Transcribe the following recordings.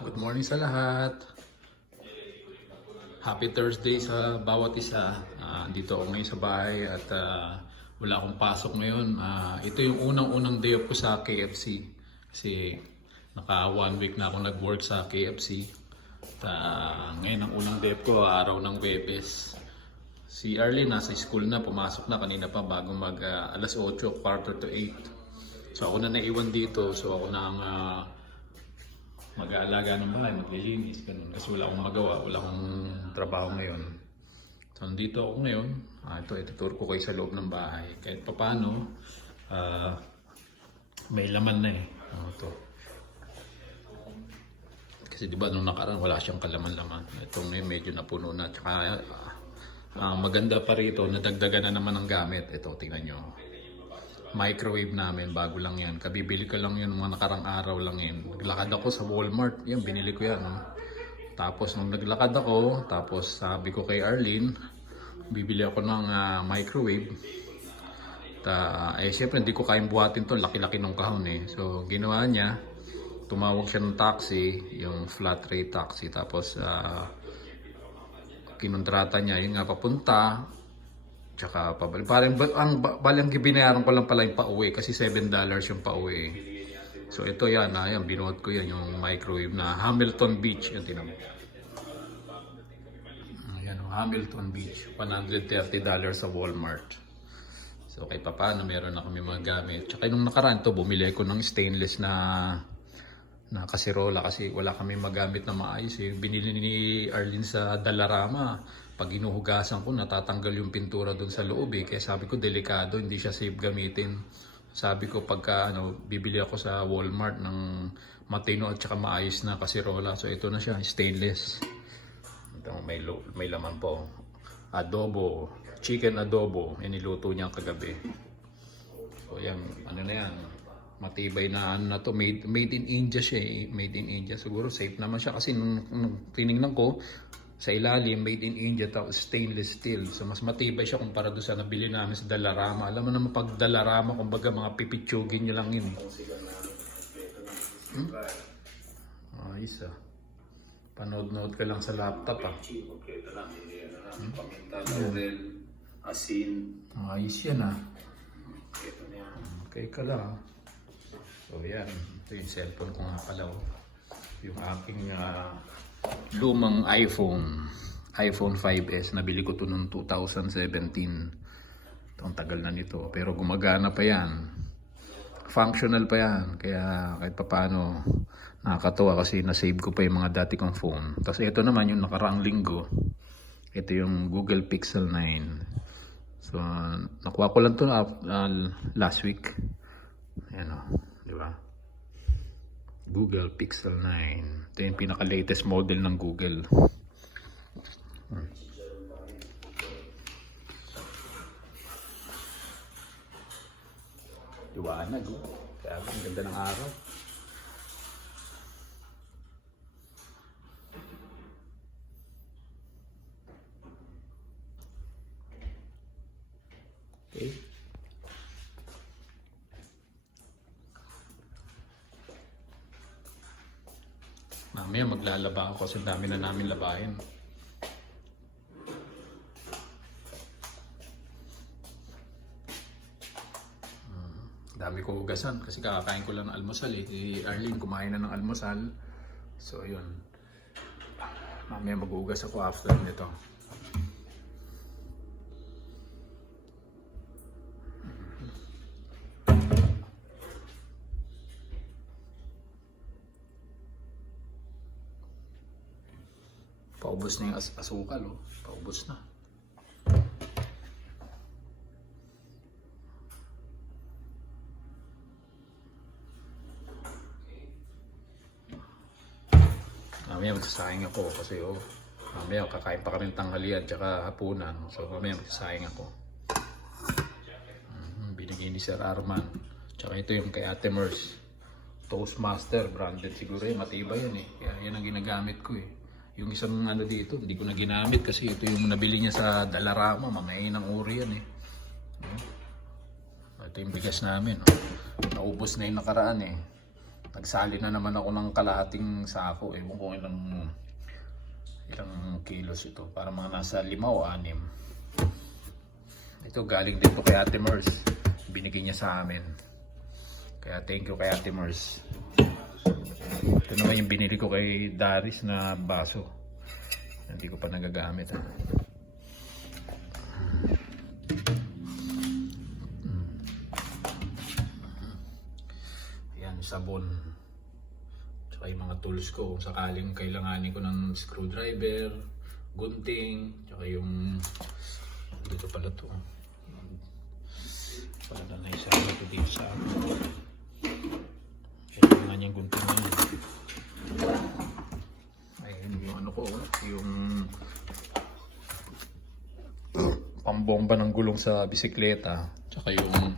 Good morning sa lahat. Happy Thursday sa bawat isa. Dito ako ngayon sa bahay at wala akong pasok ngayon. Ito yung unang-unang day off ko sa KFC. Kasi naka 1 week na ako nag-work sa KFC. Ngayon ang unang day off ko, araw ng Huwebes. Si Arlene nasa school na, pumasok na kanina pa bago mag alas 8, quarter to 8. So ako na naiwan dito. So ako na ang mag-aalaga ng bahay, maglilinis, ganun. Kasi wala akong magawa, wala akong trabaho ngayon. So, nandito ako ngayon. Ituturo ko kayo sa loob ng bahay. Kahit papano, may laman na eh. Ito. Kasi di ba nung nakaraan, wala siyang kalaman-laman. Ito ngayon medyo napuno na. Tsaka, maganda pa rito, nadagdagan na naman ng gamit. Ito, tingnan nyo. Microwave namin, bago lang yan. Kabibili ko lang yun, mga nakarang araw lang yun. Naglakad ako sa Walmart, yan, binili ko yan. Tapos nung naglakad ako, tapos sabi ko kay Arlene, bibili ako ng microwave. Siyempre hindi ko kayang buhatin to, laki-laki ng kahon eh. So ginawa niya, tumawag siya ng taxi, yung flat rate taxi. Tapos kinontrata niya, yun nga papunta. Tsaka pabalik. Ang binayaran ko lang pala yung pauwi kasi $7 yung pauwi. So ito yan, binuhat ko yan, yung microwave na Hamilton Beach. Yan, tinan mo. Ayan, Hamilton Beach. $130 sa Walmart. So kahit paano, meron na kami mga gamit. Tsaka nung nakaraan to, bumili ko ng stainless na kasirola kasi wala kami magamit na maayos eh. Binili ni Arlene sa Dalarama. Pag inuhugasan ko, natatanggal yung pintura doon sa loob eh. Kaya sabi ko, delikado, hindi siya safe gamitin. Sabi ko, pagka bibili ako sa Walmart ng matino at saka maayos na kasirola. So ito na siya, stainless. Ito, may laman po. Adobo, chicken adobo. Iniluto niya kagabi. So yan, ano na yan. Matibay na na to, made in India siya eh. Made in India, siguro safe naman siya kasi nung tinignan ko sa ilalim, made in India, tapos stainless steel. So mas matibay siya kumpara doon sa nabili namin sa Dalarama. Alam mo naman pag Dalarama, kumbaga mga pipitsugin nyo lang yun. Ayos ah. Panood-nood ka lang sa laptop ah. Paminta, laurel, asin. Ayos yan ah. Okay ka lang ah. So yan, ito yung cellphone ko nga pala oh. Yung aking lumang iPhone 5S. Nabili ko to noong 2017. Ito ang tagal na nito. Pero gumagana pa yan. Functional pa yan. Kaya kahit paano nakakatuwa kasi na-save ko pa yung mga dati kong phone. Tapos ito naman yung nakaraang linggo. Ito yung Google Pixel 9. So nakuha ko lang to last week. Ayan o. Diba? Google Pixel 9. Ito yung pinaka-latest model ng Google. Liwanag oh. Kaya ang ganda ng araw. Okay. Mamaya maglalaba ako kasi dami na namin labahin. Dami ko hugasan kasi kakakain ko lang ng almusal eh. Si Arlene kumain na ng almusal. So yun. Mamaya maghugas ako after nito. Paubos na yung asukal oh. Paubos na. Mamaya magsasayang ako kasi mamaya kakain pa kami tanghalian tsaka hapunan. So mamaya magsasayang ako. Binigay ni Sir Arman. Tsaka ito yung kay Ate Mers. Toastmaster, branded siguro eh. Matibay yan eh. Kaya yan ang ginagamit ko eh. Yung isang dito, hindi ko na ginamit kasi ito yung nabili niya sa Dalarama. Mamay ng uri yan eh. Ito yung bigas namin. Naubos na yung nakaraan eh. Nagsali na naman ako ng kalahating sako. Ewan ko ilang kilos ito. Para mga nasa 5 o 6. Ito galing dito kay Ate Mers. Binigay niya sa amin. Kaya thank you kay Ate Mers. Ito naman yung binili ko kay Daris na baso. Hindi ko pa nagagamit. Ayan, sabon. Tsaka yung mga tools ko. Kung sakaling kailanganin ko ng screwdriver, gunting, tsaka yung dito pala to. Pala na naisama ko dito sa kailangan yung gunting na yun. Ayun yung ano ko, yung pambomba ng gulong sa bisikleta, tsaka yung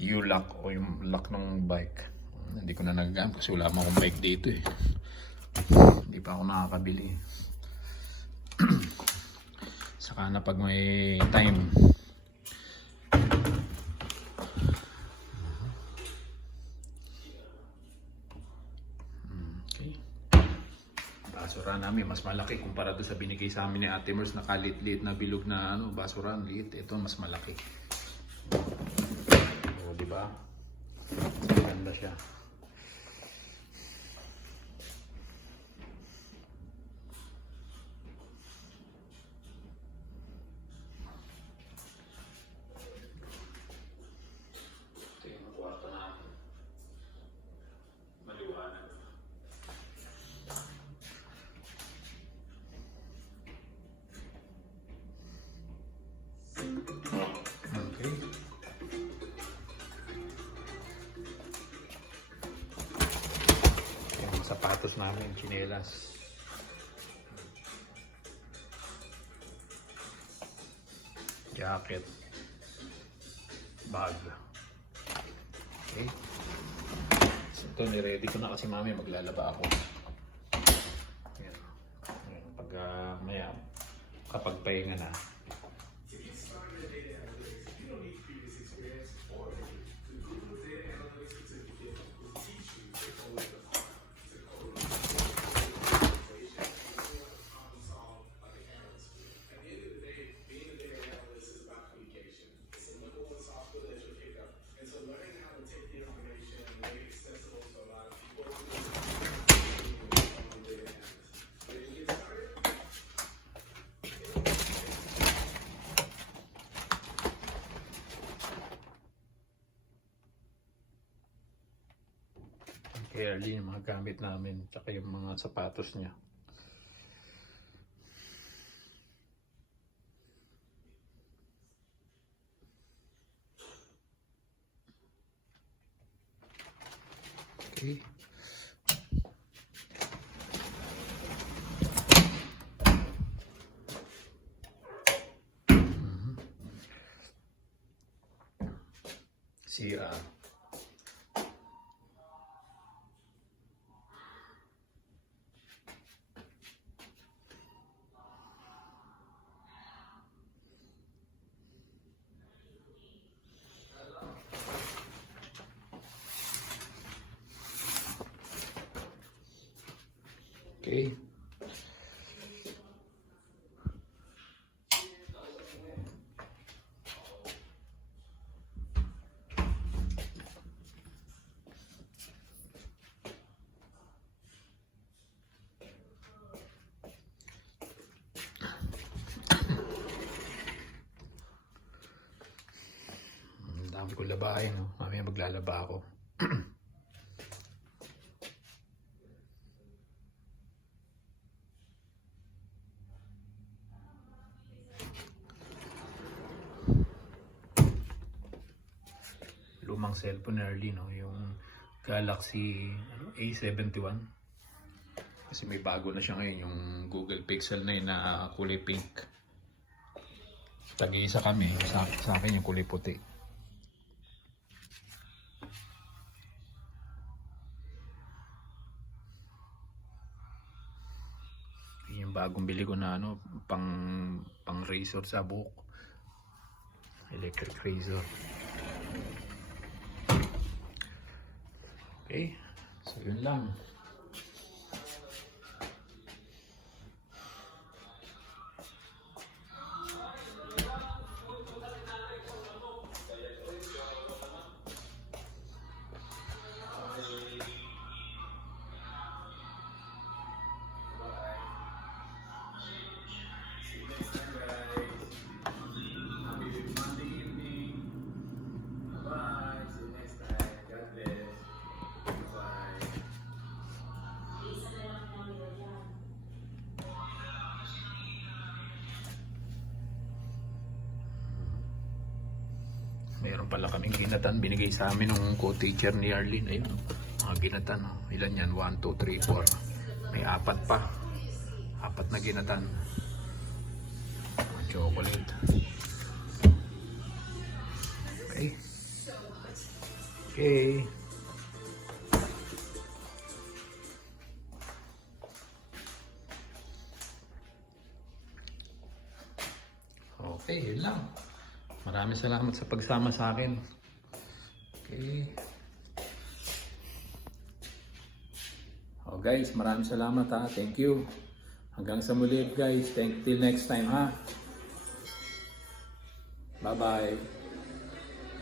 U-lock o yung lock ng bike. Hindi ko na nagagamit kasi wala akong bike dito eh. Hindi pa ako nakakabili. Saka na pag may time. Okay. Basura namin mas malaki kumpara doon sa binigay sa amin ni Ate Mers na kalit-lit na bilog na ano, basura, liit. Ito mas malaki. O, di ba? Maganda siya. Ito yung kwarto natin. Maliwanag. Okay. Yung sapatos namin, tsinelas. Jacket. Bag. Okay. So, ito, niready ko na kasi mami maglalaba ako. Ayan. Ayan. Pag maya, kapag pahinga na. Kaya yung mga gamit namin, tsaka yung mga sapatos niya. Okay. CR. Okay. Ang dami ko labahin, no? Mamaya maglalaba ako. Lumang cellphone early, no? Yung Galaxy A71. Kasi may bago na siya ngayon, yung Google Pixel 9 na kulay pink. Tag-iisa kami, sa akin yung kulay puti. Yung bagong bili ko na ano, pang razor sa buhok. Electric razor. Okay, so yun lang. Meron pala kaming ginatan binigay sa amin ng co-teacher ni Arlene. Ayun, mga ginatan. Oh. Ilan yan? 1, 2, 3, 4. May 4 pa. 4 na ginatan. Mga chocolate. Okay. Okay. Okay, yun lang. Maraming salamat sa pagsama sa akin. Okay. Oh guys, maraming salamat ha. Thank you. Hanggang sa muli guys. Till next time ha. Bye-bye.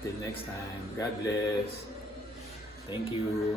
Till next time. God bless. Thank you.